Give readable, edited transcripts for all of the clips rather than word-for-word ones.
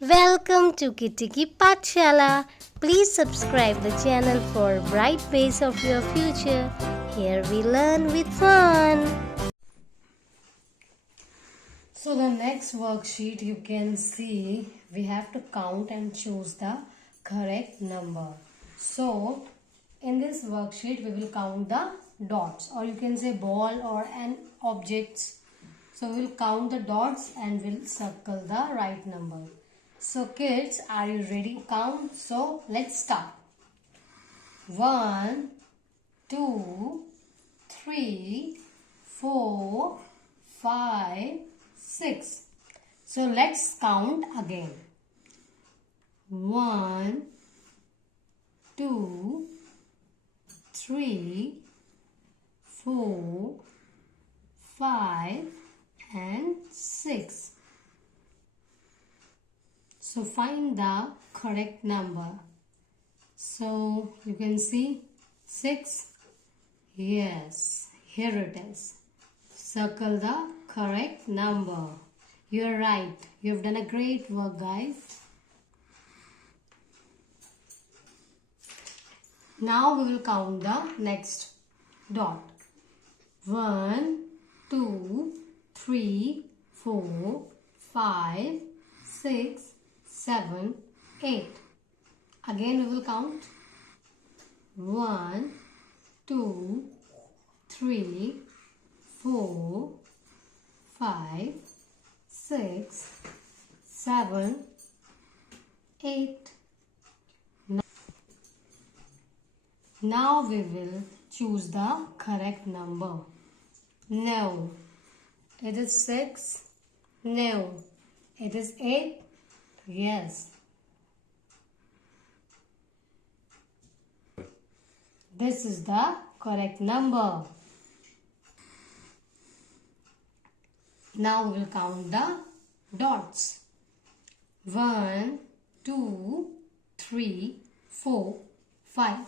Welcome to Kitty Pathshala. Please subscribe the channel for bright ways of your future. Here we learn with fun. So the next worksheet you can see we have to count and choose the correct number. So in this worksheet we will count the dots, or you can say ball or an objects. So we will count the dots and we'll circle the right number. So kids, are you ready to count? So let's start. 1, 2, 3, 4, 5, 6. So let's count again. 1, 2, 3, 4, 5 and 6. So find the correct number. So you can see 6. Yes, here it is. Circle the correct number. You're right. You've done a great work, guys. Now we will count the next dot. 1, 2, 3, 4, 5, 6, 7, 8. Again we will count. 1, 2, 3, 4, 5, 6, 7, 8. Now we will choose the correct number. No. It is 6. No. It is 8. Yes. This is the correct number. Now we will count the dots. 1, 2, 3, 4, 5,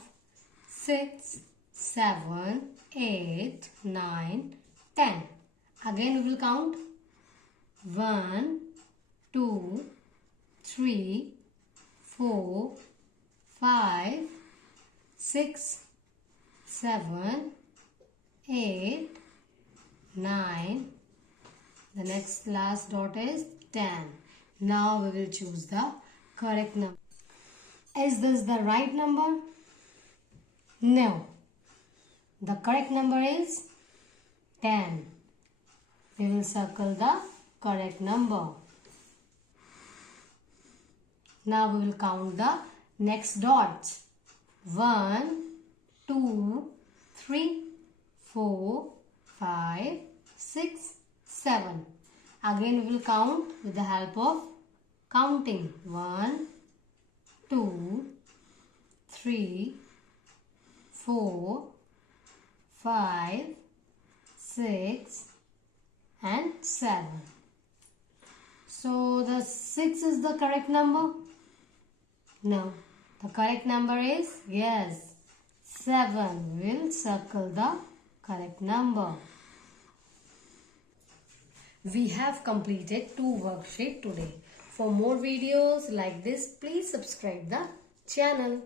6, 7, 8, 9, 10. Again we will count. 1, 2, 3, 4, 5, 6, 7, 8, 9. The next last dot is 10. Now we will choose the correct number. Is this the right number? No. The correct number is 10. We will circle the correct number. Now we will count the next dots. 1, 2, 3, 4, 5, 6, 7. Again we will count with the help of counting. 1, 2, 3, 4, 5, 6 and 7. So the 6 is the correct number? No. The correct number is, yes, 7. We'll circle the correct number. We have completed 2 worksheets today. For more videos like this, please subscribe the channel.